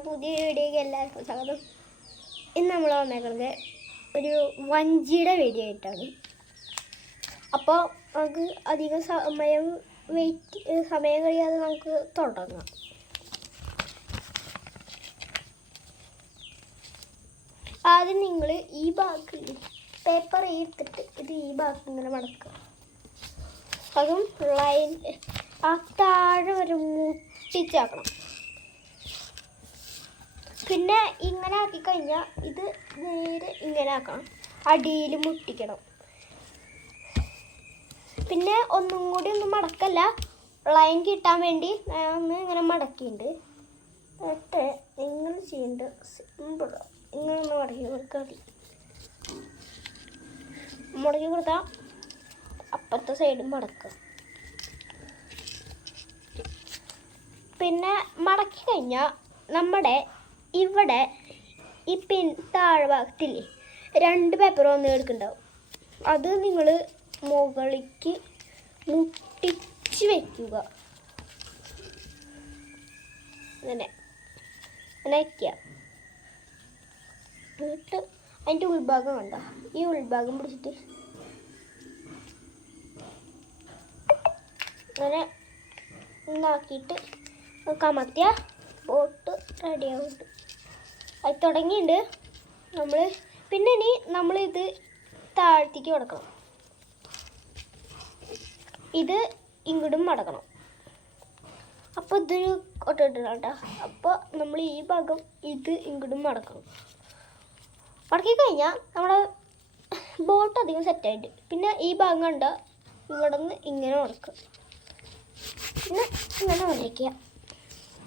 നമ്മുടെ പുതിയ വീഡിയോയ്ക്ക് എല്ലാവർക്കും സ്വാഗതം. ഇന്ന് നമ്മൾ വന്നേക്കുന്നത് ഒരു വഞ്ചിയുടെ വീഡിയോ ആയിട്ടാണ്. അപ്പോൾ നമുക്ക് അധികം സമയം കഴിയാതെ നമുക്ക് തുടങ്ങാം. ആദ്യം നിങ്ങൾ ഈ ഭാഗം പേപ്പർ എടുത്തിട്ട് ഇത് ഈ ഭാഗം ഇങ്ങനെ മടക്കുക. അതും ലൈൻ ആ താഴെ വരെ മുട്ടിച്ചാക്കണം. പിന്നെ ഇങ്ങനെ ആക്കി കഴിഞ്ഞാൽ ഇത് നേരെ ഇങ്ങനെ ആക്കണം, അടിയിൽ മുട്ടിക്കണം. പിന്നെ ഒന്നും കൂടി ഒന്നും മടക്കല്ല, ലൈൻ കിട്ടാൻ വേണ്ടി ഞാൻ ഒന്ന് ഇങ്ങനെ മടക്കിയിട്ടുണ്ട്. എന്നിട്ട് ഇങ്ങനെ ചെയ്യേണ്ടത് സിമ്പിളാണ്. ഇങ്ങനെ ഒന്ന് മടക്കി കൊടുത്താൽ മതി. മുടക്കി കൊടുത്താൽ അപ്പുറത്തെ സൈഡും മടക്കുക. പിന്നെ മടക്കി കഴിഞ്ഞാൽ നമ്മുടെ ഇവിടെ ഈ താഴ്ഭാഗത്തില്ലേ 2 പേപ്പർ വന്ന് എടുക്കുന്നുണ്ടാവും. അത് നിങ്ങൾ മുകളിലേക്ക് മുട്ടിച്ച് വയ്ക്കുക. അങ്ങനെ വയ്ക്കുക. എന്നിട്ട് അതിൻ്റെ ഉൾഭാഗം കണ്ട ഈ ഉൾഭാഗം പിടിച്ചിട്ട് അങ്ങനെ ഉണ്ടാക്കിയിട്ട് കമത്തിയ ബോട്ട് റെഡിയാവുന്നുണ്ട്. അത് തുടങ്ങിയിട്ടുണ്ട് നമ്മൾ. പിന്നെ ഇനി നമ്മളിത് താഴത്തേക്ക് മടക്കണം, ഇത് ഇങ്ങോട്ടും മടക്കണം. അപ്പോൾ ഇതൊരു ഒട്ടിട്ടാ. അപ്പോൾ നമ്മൾ ഈ ഭാഗം ഇത് ഇങ്ങോട്ടും മടക്കണം. മടക്കി കഴിഞ്ഞാൽ നമ്മുടെ ബോട്ട് അധികം സെറ്റായിട്ട്. പിന്നെ ഈ ഭാഗം കണ്ട ഇവിടെ നിന്ന് ഇങ്ങനെ മടക്കുക, പിന്നെ ഇങ്ങനെ മടക്കുക.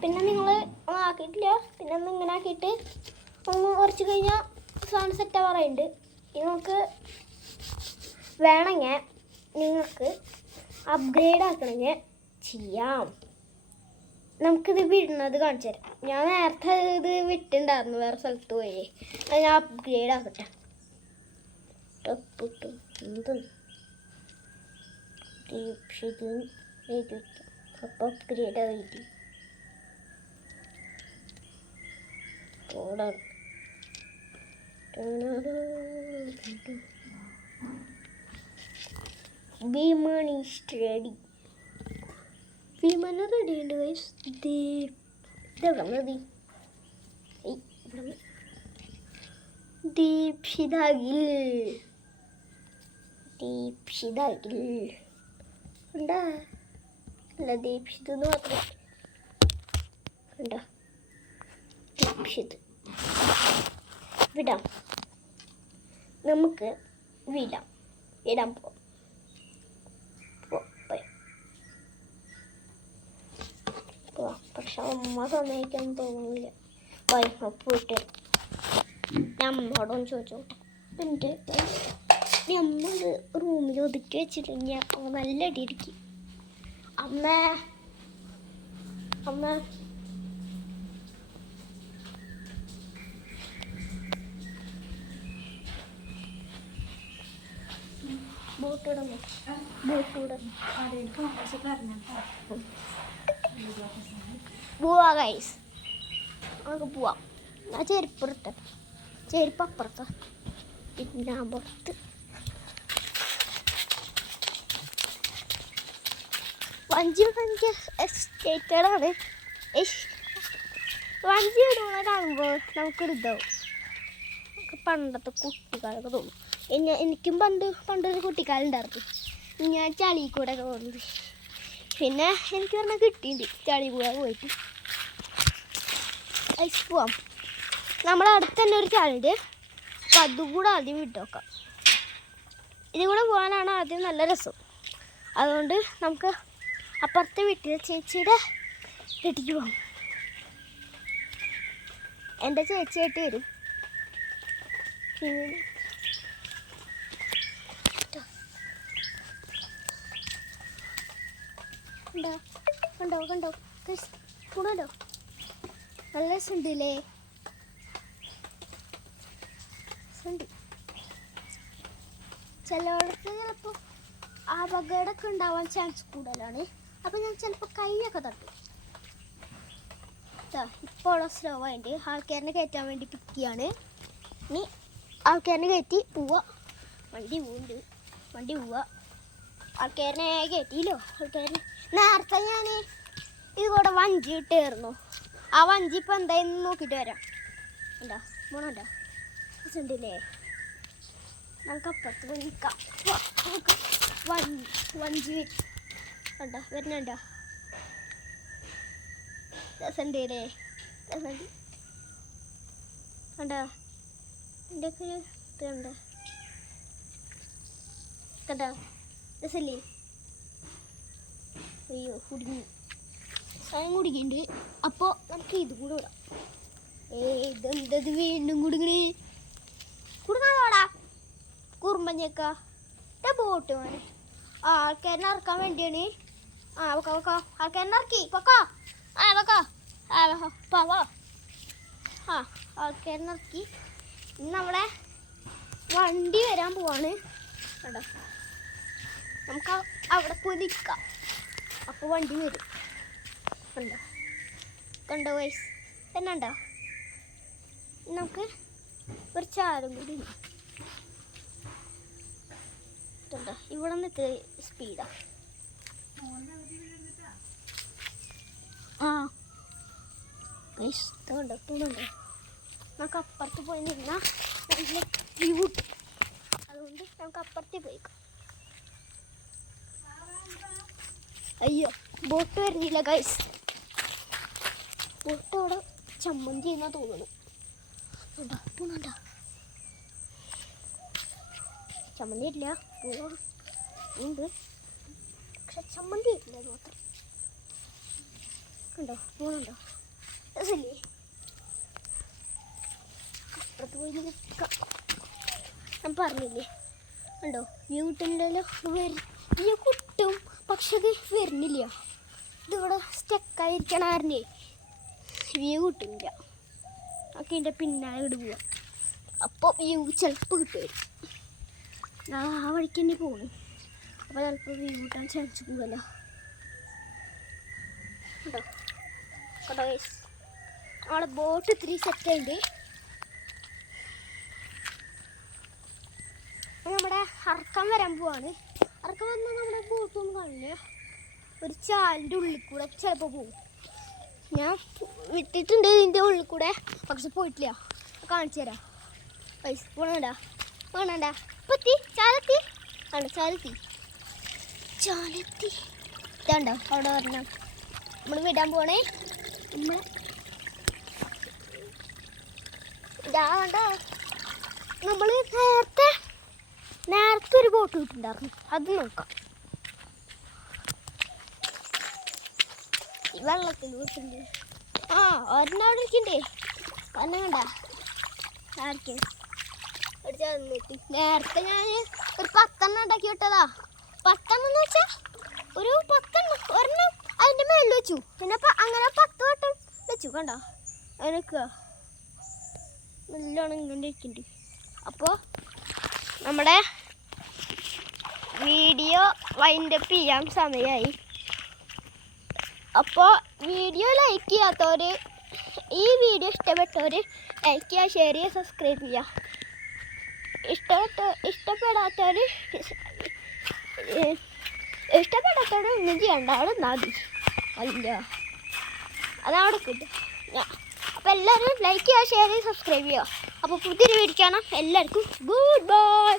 പിന്നെ നിങ്ങൾ ആക്കിയിട്ടില്ല, പിന്നെ ഒന്ന് ഇങ്ങനെ ആക്കിയിട്ട് ഒന്ന് കുറച്ച് കഴിഞ്ഞാൽ സാധനം സെറ്റാ പറയുന്നുണ്ട്. ഇനി നമുക്ക് വേണമെങ്കിൽ നിങ്ങൾക്ക് അപ്ഗ്രേഡ് ആക്കണമെങ്കിൽ ചെയ്യാം. നമുക്കിത് വിടുന്നത് കാണിച്ചു തരാം. ഞാൻ നേരത്തെ ഇത് വിട്ടുണ്ടായിരുന്നു വേറെ സ്ഥലത്ത് പോയി. അത് ഞാൻ അപ്ഗ്രേഡ് ആക്കട്ടെ. അപ്പോൾ അപ്ഗ്രേഡ് ആയിട്ട് വിമാൻ ഈസ് റെഡി. വിമാനം റെഡി ഉണ്ട് ഗൈസ്. ഇതെവിടെ മതി ദീപ്ഷിതാഗിൽ ഉണ്ടാ അല്ല ദീപ്ഷിതെന്ന് മാത്രം ഉണ്ടോ. ദീപ്ഷിത് വിടാം, നമുക്ക് വിടാൻ പോവാം. പക്ഷെ അമ്മ സമ്മതിക്കാൻ തോന്നുന്നില്ല. പോയിട്ട് നമ്മോടൊന്ന് ചോദിച്ചോട്ടെ. എൻ്റെ നമ്മൾ റൂമിൽ ഒതുക്കി വെച്ചിട്ടുണ്ടെങ്കിൽ അപ്പോൾ നല്ല അടിയിരിക്കും. അമ്മ പോവാ ഗൈസ്, നമുക്ക് പോവാം. ഞാൻ ചെരുപ്പ് അപ്പുറത്ത്, പിന്നെ ഞാൻ പുറത്ത്. വഞ്ചി എസ്റ്റേറ്റാണ്. വഞ്ചി ഇടുന്ന കാണുമ്പോൾ നമുക്കൊരു ഇതാവും. പണ്ടത്തെ കുട്ടിക്കാലൊക്കെ തോന്നും. എനിക്കും പണ്ടൊരു കുട്ടിക്കാലം ഉണ്ടായിരുന്നു. ഞാൻ ചളി കൂടെ ഒക്കെ പോകുന്നത്. പിന്നെ എനിക്ക് പറഞ്ഞാൽ കിട്ടിയിട്ടുണ്ട് ചളി കൂടെ പോയിട്ട്. പോവാം. നമ്മുടെ അടുത്ത് തന്നെ ഒരു ചളിയുണ്ട്. അപ്പം അതുകൂടെ ആദ്യം വിട്ടു നോക്കാം. ഇതും കൂടെ പോകാനാണ് ആദ്യം നല്ല രസം. അതുകൊണ്ട് നമുക്ക് അപ്പുറത്തെ വീട്ടിൽ ചേച്ചിയുടെ വീട്ടിലേക്ക് പോകാം. എൻ്റെ ചേച്ചിയായിട്ട് വരും. കണ്ടോ കൂടോ നല്ല രസമുണ്ടല്ലേ. ചിലയിടത്ത് ചിലപ്പോൾ അപകടമൊക്കെ ഉണ്ടാവാൻ ചാൻസ് കൂടുതലാണ്. അപ്പം ഞാൻ ചിലപ്പോൾ കൈയൊക്കെ തട്ടും. ഇപ്പോൾ അവിടെ സ്ലോ ആയിട്ട് ആൾക്കാരനെ കയറ്റാൻ വേണ്ടി പിക്കുകയാണ്. ഇനി ആൾക്കാരനെ കയറ്റി പോവുക. വണ്ടി പോവുക. ആൾക്കാരനെ കയറ്റിയില്ലോ. ആൾക്കാരനെ നേരത്തെ ഞാൻ ഇതുകൂടെ വഞ്ചി ഇട്ടായിരുന്നു. ആ വഞ്ചി ഇപ്പം എന്തായെന്ന് നോക്കിയിട്ട് വരാം. ഉണ്ടോ മോണുണ്ടോ ഉണ്ടല്ലേ? നമുക്ക് അപ്പുറത്ത് പോയി നിൽക്കാം. നമുക്ക് വഞ്ചി കണ്ടോ വരുന്നുണ്ടോ? രസമുണ്ടല്ലേ? രസമുണ്ട് കണ്ടോ? എൻ്റെ ഒക്കെ ഒരു ഇതുണ്ട് കണ്ടോ? രസല്ലേ? അയ്യോ കുടുങ്ങി സ്വയം കുടുങ്ങിണ്ട്. അപ്പോൾ നമുക്ക് ഇത് കൂടെ വിടാം. ഇതെന്തത് വീണ്ടും കുടുങ്ങാതോടാ കുറുമ്പഞ്ഞേക്ക ബോട്ട് മോനെ. ആൾക്കാരനെ ഇറക്കാൻ വേണ്ടിയാണ്. വെക്കാം ആൾക്കാരനെ ഇറക്കി വെക്കോ. ആൾക്കാരനെ ഇറക്കി. ഇന്ന് നമ്മളെ വണ്ടി വരാൻ പോവാണ് കേട്ടോ. നമുക്ക് അവിടെ പോയി നിൽക്കാം. അപ്പോൾ വണ്ടി വരും. കണ്ടോ വയസ്സ് തന്നെ ഉണ്ടോ? നമുക്ക് ഒരു ചാലും കൂടി കണ്ടോ. ഇവിടെ നിന്ന് ഇത്ര സ്പീഡാ. കണ്ടോ പോകുന്നുണ്ടോ? നമുക്ക് അപ്പുറത്ത് പോയി നിന്നാൽ നല്ല വ്യൂ കിട്ടും. അതുകൊണ്ട് നമുക്ക് അപ്പുറത്തേ പോയിക്കാം. അയ്യോ ബോട്ട് വരുന്നില്ല ഗൈസ്. ബോട്ട് അവിടെ ചമ്മന്തി എന്നാ തോന്നുന്നു. പോണണ്ട ചമ്മന്തി ഇല്ല ഉണ്ട്. പക്ഷെ ചമ്മന്തി ഇല്ല മാത്രം. കണ്ടോ പോണുണ്ടോ? രസല്ലേ? അപ്പുറത്ത് പോയി നിൽക്കാം. ഞാൻ പറഞ്ഞില്ലേ കണ്ടോ വ്യൂ കിട്ടുന്നുണ്ടല്ലോ. വ്യൂ കിട്ടും പക്ഷെ അത് വരുന്നില്ല. ഇതിവിടെ സ്റ്റക്കായിരിക്കണേ വ്യൂ കിട്ടുന്നില്ല. ഒക്കെ എൻ്റെ പിന്നാലെ ഇവിടെ പോവാം. അപ്പോൾ വ്യൂ ചിലപ്പോൾ കിട്ടുമായിരിക്കും. ഞാൻ ആ വഴിക്ക് തന്നെ പോകണം. അപ്പോൾ ചിലപ്പോൾ വ്യൂ കിട്ടാൻ ചാൻസ് കൂടുതലോ. കേട്ടോ കേട്ടോ ഗൈസ് നമ്മളെ ബോട്ട് ഇത്തിരി സെറ്റായിട്ട് നമ്മുടെ ഇറക്കം വരാൻ പോവാണ്. ഇറക്കം വന്നാൽ നമ്മുടെ ബോട്ടൊന്നും കാണില്ല. ഒരു ചാലിൻ്റെ ഉള്ളിൽ കൂടെ ചിലപ്പോൾ പോകും. ഞാൻ വിട്ടിട്ടുണ്ട് ഇതിൻ്റെ ഉള്ളിൽ കൂടെ, പക്ഷെ പോയിട്ടില്ല. കാണിച്ചു തരാം. പൈസ വേണണ്ട പറ്റി ചാലെത്തി ഇതാണ്ടോ അവിടെ വരണം. നമ്മൾ വിടാൻ പോണേ. ഇതാണ്ടോ നമ്മൾ നേരത്തെ ഒരു ബോട്ട് കിട്ടുന്നുണ്ടായിരുന്നു. അത് നോക്കാം. ഈ വെള്ളത്തിൽ വീട്ടുണ്ട്. ഒരെണ്ണം അവിടെ ഇരിക്കണ്ടേ? ഒരെണ്ണം കണ്ട ആർക്കും നേരത്തെ ഞാൻ ഒരു 10 ഉണ്ടാക്കി വിട്ടതാ. 10 എന്ന് വെച്ചാൽ ഒരു 10 ഒരെണ്ണം അതിൻ്റെ മേളിൽ വെച്ചു. പിന്നെ അങ്ങനെ 10 വട്ടം വെച്ചു. കണ്ടോ അതിനൊക്കെ നല്ലോണം ഇങ്ങനെ ഇരിക്കുന്നുണ്ട്. അപ്പോൾ നമ്മുടെ വീഡിയോ വൈൻഡപ്പ് ചെയ്യാൻ സമയമായി. അപ്പോൾ വീഡിയോ ലൈക്ക് ചെയ്യാത്തവർ, ഈ വീഡിയോ ഇഷ്ടപ്പെട്ടവർ ലൈക്ക് ചെയ്യുക, ഷെയർ ചെയ്യുക, സബ്സ്ക്രൈബ് ചെയ്യുക. ഇഷ്ടപ്പെടാത്തവർ ഒന്നും ചെയ്യണ്ട. അവിടെ മതി. അല്ല അതവിടെ കിട്ടും. അപ്പോൾ എല്ലാവരും ലൈക്ക് ചെയ്യുക, ഷെയർ ചെയ്യുക, സബ്സ്ക്രൈബ് ചെയ്യുക. അപ്പോൾ പുതിയൊരു വീഡിയോ കാണാം. എല്ലാവർക്കും ഗുഡ് ബൈ.